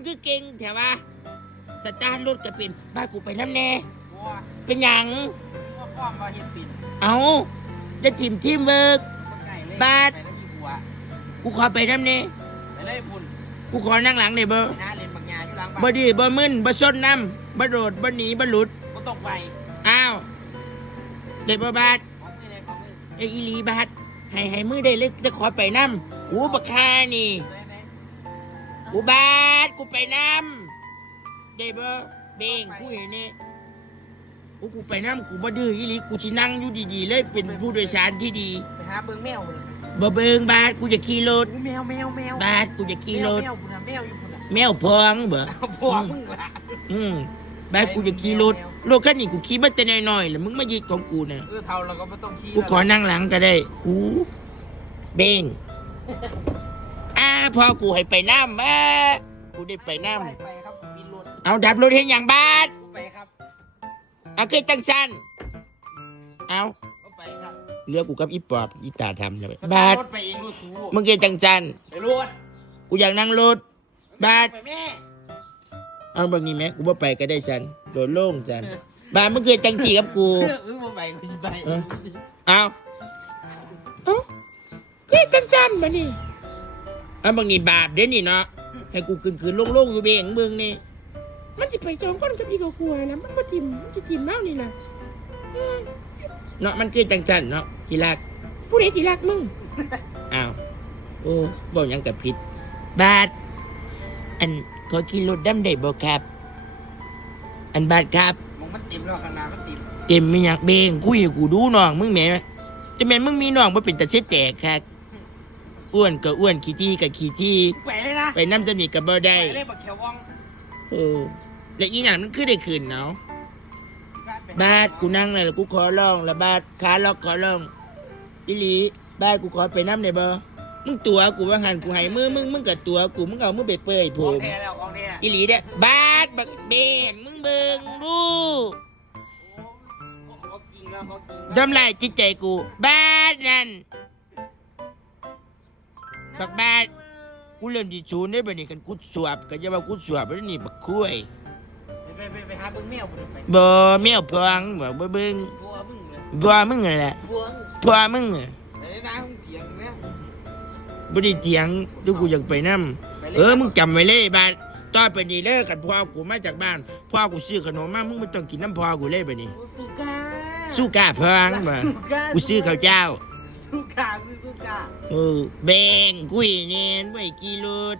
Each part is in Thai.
งคือเก่งแถวว่าสตาร์ทรถก็เป็นบ้านกูไปน้ำแน่บัวเป็นหยังว่าฟ้อมมาเห็ดปิ่นเอาได้ทีมทีมเวิร์กไก่เลยบาทไปแล้วมีบัวกูขอไปน้ำแน่ไปเลยบุญกูขอนั่งหลังได้เบอร์ไปหน้าเลนบางยาอยู่หลังบ่บ้านดีบ่มึนบ่ซนน้ำบ่โดดบ่หนีบ่หลุดก็ตกไปอ้าวได้บ่บาดของนี่เลยของนี่ไอ้อีหลีบาดให้ให้มือได้เล็กได้ขอไปน้ำกูบักคานี่เลยไหน กูบาดกูไปน้ำได้บ่เบ่งกูเห็นนี่กูกูไปน้ำกูบ่ดื้ออีหลีกูสินั่งอยู่ดีๆเลยเป็นผู้โดยสารที่ดีไปหาเบิ้งแมวเลยบ่เบิงบาดกูจะขี่รถแมวแมวแมวบาดกูจะขี่รถแมวบุญนะแมวอยู่บุญนะแมวพองเบ่เอาบัวมึงละอืมบาดกูจะขี่รถรถคันนี้กูขี่มาแต่น้อยๆแล้วมึงมายึดของกูน่ะเออเท่าเราก็ไม่ต้องขี้กูขอนั่งหลังก็ได้กูเบงอ่า พอกูให้ไปน้ำอ่ากูได้ไปน้ไปไปครับมีรถำเอาดับรถเห็นอย่างบาดไปครับเอาขึ้นตั้งสั้นเอาก็ไปครับเลือกกูกับอีปอบอีตาทำเลยก็บาดรถไปเองรถถูมึงเกินตั้งสั้นไปรถกูอยากนั่งรถ บาทไปแม่เอาบางนี้ไหมกูบ่ไปก็ได้สันโดนโล่งสันบาดมึงเกินจังสีกับกู เออมึงไปกูจะไปเออ เอาเอาเกินจังสั้นมานี่ เอาบางนี้บาปเด้นี่เนาะให้กูคืนคืนโล่งๆอยู่เบงมึงนี่มันจะไปจองก้อนกับอีกกลัวแล้วมันบ่ทิมมันจะทิมเล่านี่ล่ะอืมเนาะมันคือจังจันเนาะทีรักผู้ใดทีรักมึงอ้าวโอ้บอกยังกับผิด บาท อันขอขี่รถดำได้บ่ครับ อันบาทครับมึงมันติ่มแล้วข้างหน้ามันติ่มเต็มไม่อยากเบงคุยให้กูดูน้องมึงแหม่จะแม่นมึงมีน้องบ่เป็นตาเสียแตกครับ อ้วนก็อ้วนขี้ที่ก็ขี้ที่ไปเลยนะไปน้ำสนิทกับบ่ได้ไปเลยบักเขียวว่องเออแล้วอีหยังมันคือได้คืนเนาะบาทกูนั่งเลยแล้วกูขอร้องแล้วบาทขาล็อกขอร้องอีหลีบาทกูขอไปน้ำในบ่มึงตัวกูว่าหันกูให้มือมึงมึงกับตัวกูมึงเอามือไปเปื่อยผของมแท้แล้วของแท้อีหลีเด้อบาทบักเบงมึงเบิงดูเขากินแล้วเขากินทำลายจิตใจกู บาทนั่น บักบาทกูเริ่มดิชูนได้บ่นี่กันกูสวบก็จะว่ากูสวบแล้วนี่บักคุยไปไปไปหาเบิ้งแมวบุญไปบ่แมวพองบ่บ่เบิ่งบัวมึงเลยบ่มึงนั่นแหละบัวพ่อมึงอะไปเลยนะมึงเถียงแล้วบ่ได้เถียงดูกูอยากไปนำไปลยเออมึงจำไว้เลยบ้านต่อไปนี้เลิกกันพ่อกูมาจากบ้านพ่อกูซื้อขนมมามึงไม่ต้องกินน้ำพ่อกูเลยไปนี้สุกาสู้กล้าเพังบ่กูซื้อข้าวเจ้า สุกาซื้อสุกาเออแบงกุยเนนไว้กี่รถ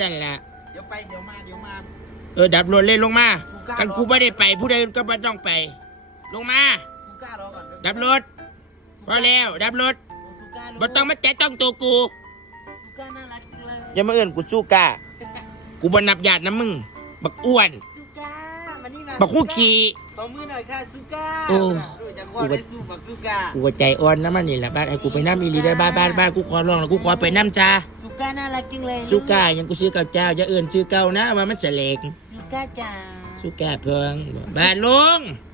นั่นแหละเดี๋ยวไปเดี๋ยวมาเดี๋ยวมา เออดับรถเลยลงมาสุกากันกูไม่ได้ไปผู้ใดก็ไม่ต้องไป ลงมาสุการอก่อนดับรถพอแล้ว ดับรถสุกาบ่ต้องมาแตะต้องตัวกูสุกาน่ารักจังเลยอย่ามาเอื่นกูสู้กล้ากูบ่นับญาตินะมึง บักอ้วนสุกามานี่มาบักคู่ขี่ ต่อมือหน่อยค่ะสุกาโอ้ดูจากว่าได้สู้บักสุกากูก็ใจอ่อนนะมันนี่แหละบ้านไอ้กูไปน้ำอีหลีได้บ้านบ้านบ้านกูขอร้องแล้วกูขอไปน้ำจ้าสุกาน่ารักจังเลยสุก้ายังกูซื้อกับเจ้าอย่าเอื่นชื่อเก่านะว่ามันเสลกสุกาจ๋าสุก้าเพิงบ้านลุง